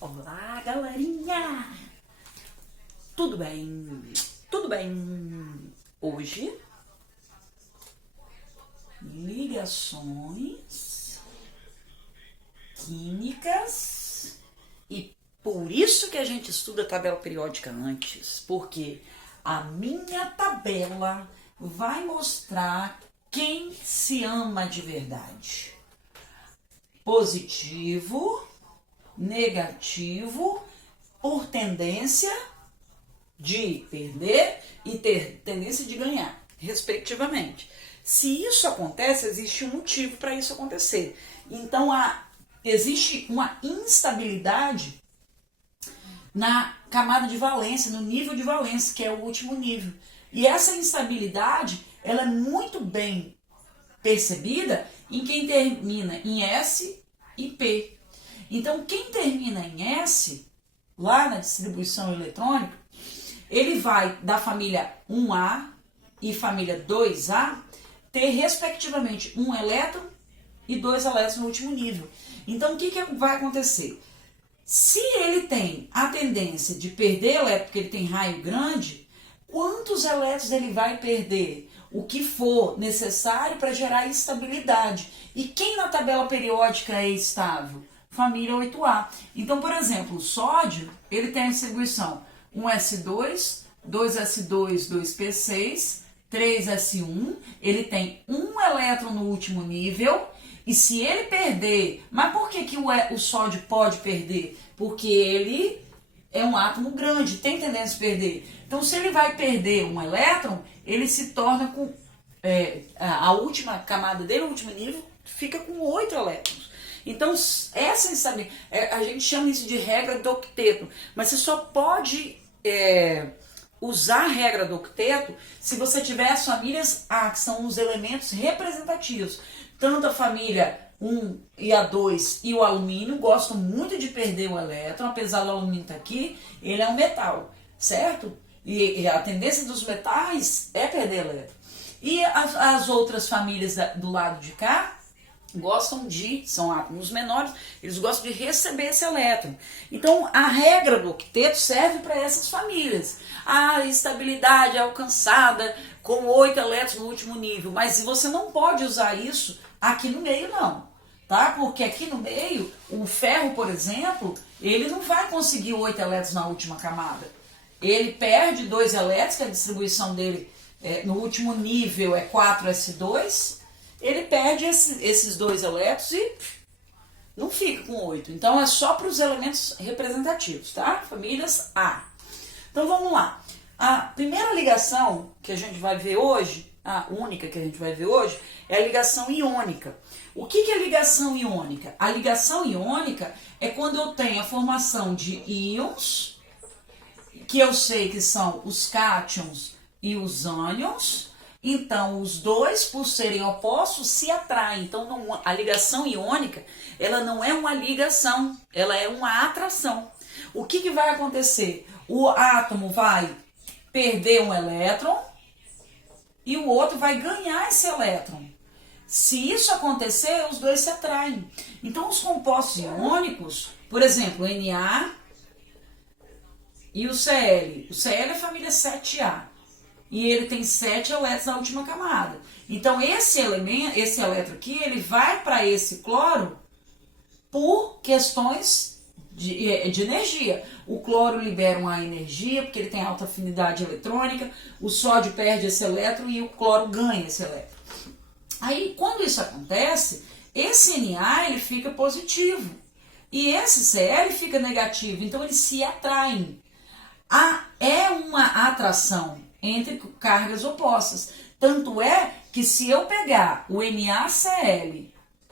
Olá, galerinha! Tudo bem? Tudo bem? Hoje, ligações químicas e por isso que a gente estuda a tabela periódica antes, porque a minha tabela vai mostrar quem se ama de verdade. Positivo, negativo, por tendência de perder e ter tendência de ganhar, respectivamente. Se isso acontece, existe um motivo para isso acontecer. Então, existe uma instabilidade na camada de valência, no nível de valência, que é o último nível. E essa instabilidade, ela é muito bem percebida em quem termina em S e P. Então, quem termina em S, lá na distribuição eletrônica, ele vai da família 1A e família 2A ter, respectivamente, um elétron e 2 elétrons no último nível. Então, o que vai acontecer? Se ele tem a tendência de perder elétron, porque ele tem raio grande, quantos elétrons ele vai perder? O que for necessário para gerar estabilidade. E quem na tabela periódica é estável? Família 8A. Então, por exemplo, o sódio, ele tem a distribuição 1s2, 2s2, 2p6, 3s1, ele tem um elétron no último nível, e se ele perder, mas por que o sódio pode perder? Porque ele é um átomo grande, tem tendência a perder. Então, se ele vai perder um elétron, ele se torna com a última camada dele, o último nível, fica com 8 elétrons. Então, essa instabilidade, a gente chama isso de regra do octeto, mas você só pode usar a regra do octeto se você tiver as famílias A, que são os elementos representativos. Tanto a família 1 e a 2 e o alumínio gostam muito de perder o elétron, apesar do alumínio estar aqui, ele é um metal, certo? E a tendência dos metais é perder elétron. E as outras famílias do lado de cá gostam são átomos menores, eles gostam de receber esse elétron. Então, a regra do octeto serve para essas famílias. A estabilidade é alcançada com 8 elétrons no último nível, mas você não pode usar isso aqui no meio, não. Tá? Porque aqui no meio, o ferro, por exemplo, ele não vai conseguir 8 elétrons na última camada. Ele perde 2 elétrons, que a distribuição dele no último nível é 4s2, ele perde esses 2 elétrons e não fica com 8. Então, é só para os elementos representativos, tá? Famílias A. Então, vamos lá. A primeira ligação que a gente vai ver hoje, a única que a gente vai ver hoje, é a ligação iônica. O que é ligação iônica? A ligação iônica é quando eu tenho a formação de íons, que eu sei que são os cátions e os ânions. Então, os dois, por serem opostos, se atraem. Então, a ligação iônica, ela não é uma ligação, ela é uma atração. O que vai acontecer? O átomo vai perder um elétron e o outro vai ganhar esse elétron. Se isso acontecer, os dois se atraem. Então, os compostos iônicos, por exemplo, o Na e o Cl. O Cl é a família 7A. E ele tem 7 elétrons na última camada. Então, esse elétron aqui, ele vai para esse cloro por questões de energia. O cloro libera uma energia, porque ele tem alta afinidade eletrônica, o sódio perde esse elétron e o cloro ganha esse elétron. Aí, quando isso acontece, esse Na ele fica positivo e esse Cl fica negativo. Então, eles se atraem. É uma atração entre cargas opostas. Tanto é que se eu pegar o NaCl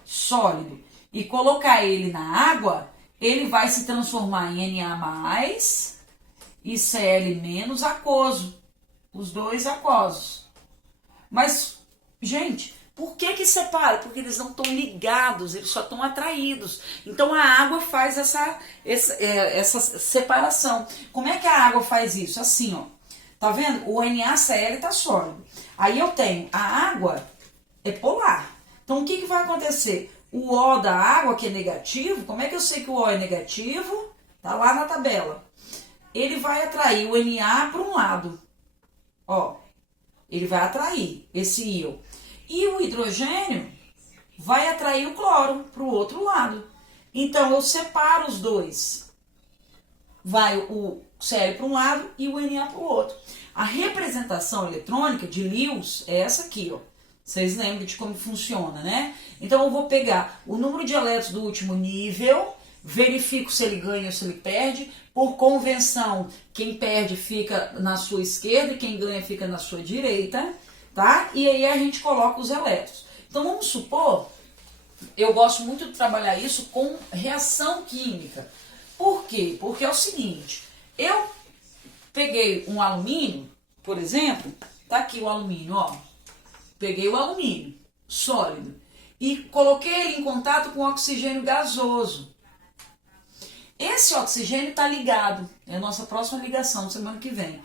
sólido e colocar ele na água, ele vai se transformar em Na+, e Cl- aquoso. Os dois aquosos. Mas, gente, por que separa? Porque eles não estão ligados, eles só estão atraídos. Então a água faz essa separação. Como é que a água faz isso? Assim, ó. Tá vendo? O NaCl tá sólido. Aí eu tenho a água é polar. Então o que vai acontecer? O O da água, que é negativo, como é que eu sei que o O é negativo? tá lá na tabela. Ele vai atrair o Na para um lado, ó, ele vai atrair esse íon. E o hidrogênio vai atrair o cloro para o outro lado. Então, eu separo os dois. Vai o Cl para um lado e o Na para o outro. A representação eletrônica de Lewis é essa aqui, ó. Vocês lembram de como funciona, né? Então, eu vou pegar o número de elétrons do último nível, verifico se ele ganha ou se ele perde. Por convenção, quem perde fica na sua esquerda e quem ganha fica na sua direita, tá? E aí a gente coloca os elétrons. Então, vamos supor, eu gosto muito de trabalhar isso com reação química. Por quê? Porque é o seguinte, eu peguei um alumínio, por exemplo, tá aqui o alumínio, ó. Peguei o alumínio sólido e coloquei ele em contato com o oxigênio gasoso. Esse oxigênio está ligado, é a nossa próxima ligação, semana que vem.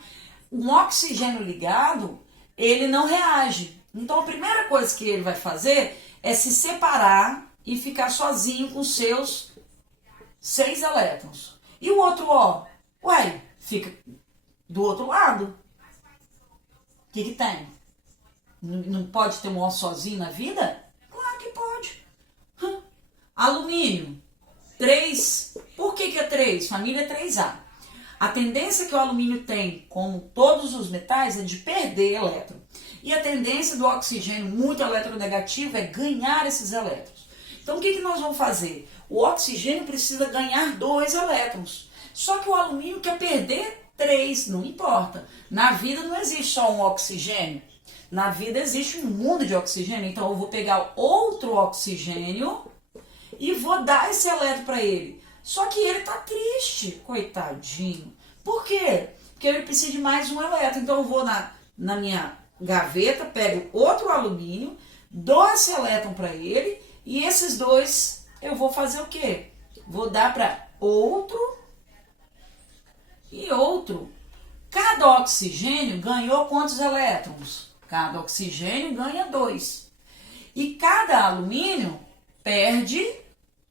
Um oxigênio ligado, ele não reage. Então, a primeira coisa que ele vai fazer é se separar e ficar sozinho com seus 6 elétrons. E o outro, ó, uai, fica do outro lado. O que tem? Não pode ter um ó sozinho na vida? Claro que pode. Alumínio, 3. Por que é 3? Família 3A. A tendência que o alumínio tem, como todos os metais, é de perder elétron. E a tendência do oxigênio muito eletronegativo é ganhar esses elétrons. Então, o que nós vamos fazer? O oxigênio precisa ganhar 2 elétrons. Só que o alumínio quer perder 3, não importa. Na vida não existe só um oxigênio. Na vida existe um mundo de oxigênio. Então, eu vou pegar outro oxigênio e vou dar esse elétron para ele. Só que ele tá triste, coitadinho. Por quê? Porque ele precisa de mais um elétron. Então, eu vou na minha gaveta, pego outro alumínio, dou esse elétron para ele e esses 2 eu vou fazer o quê? Vou dar para outro e outro. Cada oxigênio ganhou quantos elétrons? Cada oxigênio ganha 2. E cada alumínio perde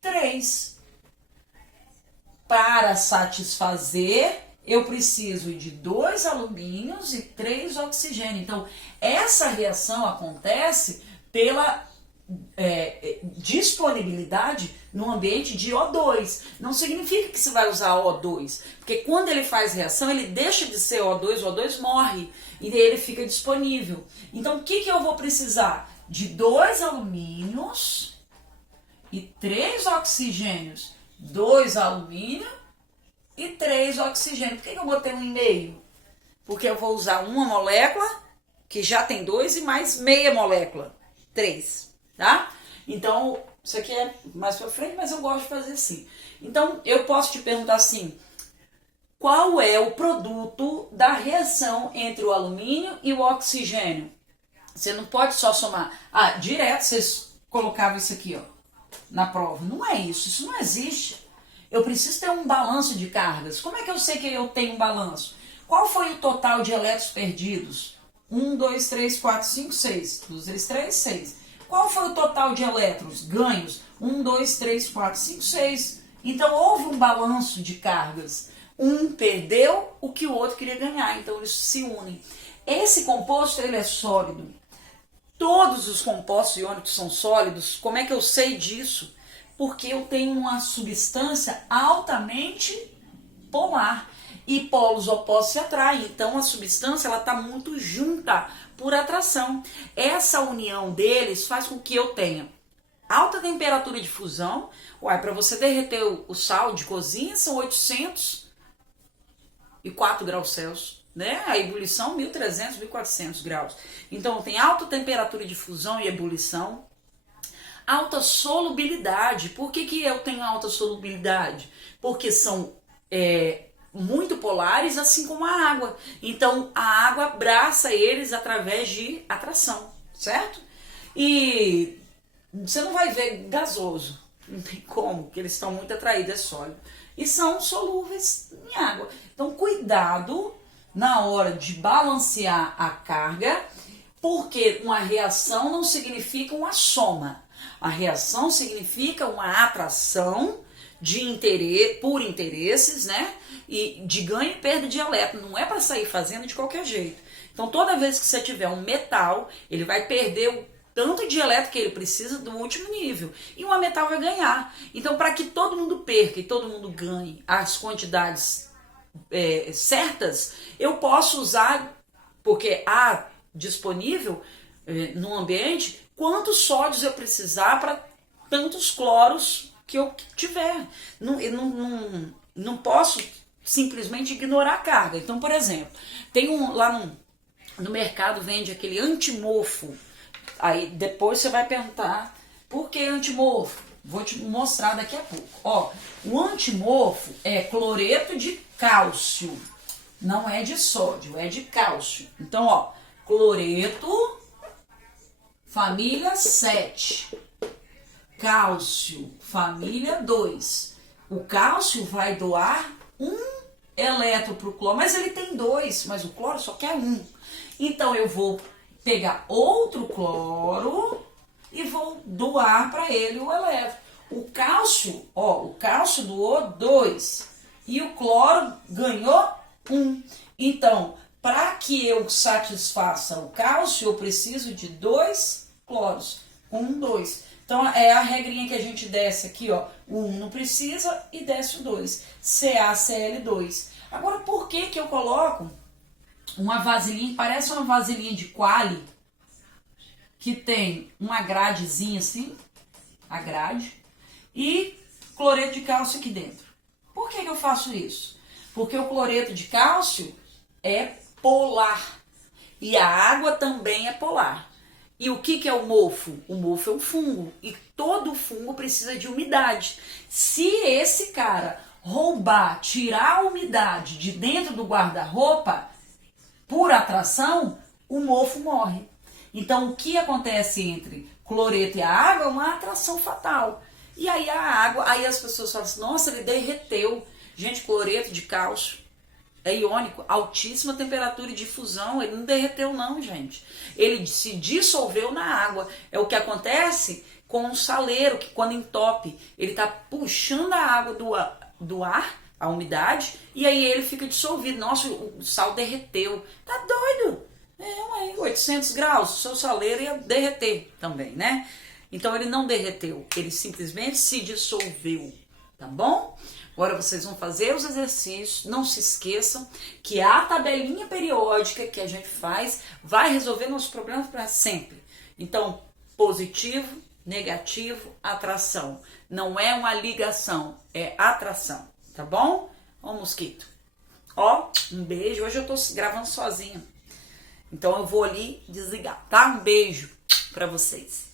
3. Para satisfazer, eu preciso de 2 alumínios e 3 oxigênios. Então, essa reação acontece pela disponibilidade no ambiente de O2. Não significa que você vai usar O2, porque quando ele faz reação, ele deixa de ser O2, o O2 morre, e daí ele fica disponível. Então, o que eu vou precisar? De 2 alumínios e 3 oxigênios. 2 alumínio e 3 oxigênio. Por que eu botei 1,5? Porque eu vou usar uma molécula, que já tem 2, e mais meia molécula, 3, tá? Então, isso aqui é mais pra frente, mas eu gosto de fazer assim. Então, eu posso te perguntar assim, qual é o produto da reação entre o alumínio e o oxigênio? Você não pode só somar. Direto vocês colocavam isso aqui, ó, na prova. Não é isso, isso não existe. Eu preciso ter um balanço de cargas. Como é que eu sei que eu tenho um balanço? Qual foi o total de elétrons perdidos? 1, 2, 3, 4, 5, 6. 2, 3, 3, 6. Qual foi o total de elétrons ganhos? 1, 2, 3, 4, 5, 6. Então houve um balanço de cargas. Um perdeu o que o outro queria ganhar. Então eles se unem. Esse composto ele é sólido. Todos os compostos iônicos são sólidos. Como é que eu sei disso? Porque eu tenho uma substância altamente polar e polos opostos se atraem. Então a substância ela está muito junta por atração. Essa união deles faz com que eu tenha alta temperatura de fusão. Para você derreter o sal de cozinha são 804 graus Celsius. Né? A ebulição 1300, 1400 graus. Então tem alta temperatura de fusão e ebulição. Alta solubilidade. Por que eu tenho alta solubilidade? Porque são muito polares, assim como a água. Então a água abraça eles através de atração, certo? E você não vai ver gasoso, não tem como, porque eles estão muito atraídos, é sólido. E são solúveis em água. Então cuidado na hora de balancear a carga, porque uma reação não significa uma soma. A reação significa uma atração de interesse, por interesses, né? E de ganho e perda de elétron. Não é para sair fazendo de qualquer jeito. Então, toda vez que você tiver um metal, ele vai perder o tanto de elétron que ele precisa do último nível. E uma metal vai ganhar. Então, para que todo mundo perca e todo mundo ganhe as quantidades certas, eu posso usar, porque há disponível no ambiente, quantos sódios eu precisar para tantos cloros que eu tiver. Não posso simplesmente ignorar a carga. Então, por exemplo, tem lá no mercado vende aquele antimofo. Aí depois você vai perguntar por que antimofo? Vou te mostrar daqui a pouco. Ó, o antimofo é cloreto de cálcio. Não é de sódio, é de cálcio. Então, ó, cloreto, família 7. Cálcio, família 2. O cálcio vai doar 1 elétron para o cloro, mas ele tem 2, mas o cloro só quer 1. Então, eu vou pegar outro cloro e vou doar para ele o elétron. O cálcio, ó, o cálcio doou 2 e o cloro ganhou 1. Então, para que eu satisfaça o cálcio, eu preciso de 2 cloros. 1, 2. Então, é a regrinha que a gente desce aqui, ó. O 1 não precisa e desce o 2. CaCl2. Agora, por que que eu coloco uma vasilhinha, parece uma vasilhinha de quali, que tem uma gradezinha assim, a grade, e cloreto de cálcio aqui dentro? Por que que eu faço isso? Porque o cloreto de cálcio é polar. E a água também é polar. E o que que é o mofo? O mofo é um fungo. E todo fungo precisa de umidade. Se esse cara roubar, tirar a umidade de dentro do guarda-roupa, por atração, o mofo morre. Então, o que acontece entre cloreto e a água é uma atração fatal. E aí a água, aí as pessoas falam assim, nossa, ele derreteu. Gente, cloreto de cálcio é iônico, altíssima temperatura e difusão, ele não derreteu não, gente. Ele se dissolveu na água. É o que acontece com o saleiro, que quando entope, ele está puxando a água do ar, a umidade, e aí ele fica dissolvido. Nossa, o sal derreteu. Tá doido? 800 graus, o seu saleiro ia derreter também, né? Então ele não derreteu, ele simplesmente se dissolveu, tá bom? Agora vocês vão fazer os exercícios, não se esqueçam que a tabelinha periódica que a gente faz vai resolver nossos problemas para sempre. Então, positivo, negativo, atração. Não é uma ligação, é atração, tá bom? Ó, mosquito. Ó, um beijo. Hoje eu tô gravando sozinha. Então eu vou ali desligar, tá? Um beijo pra vocês.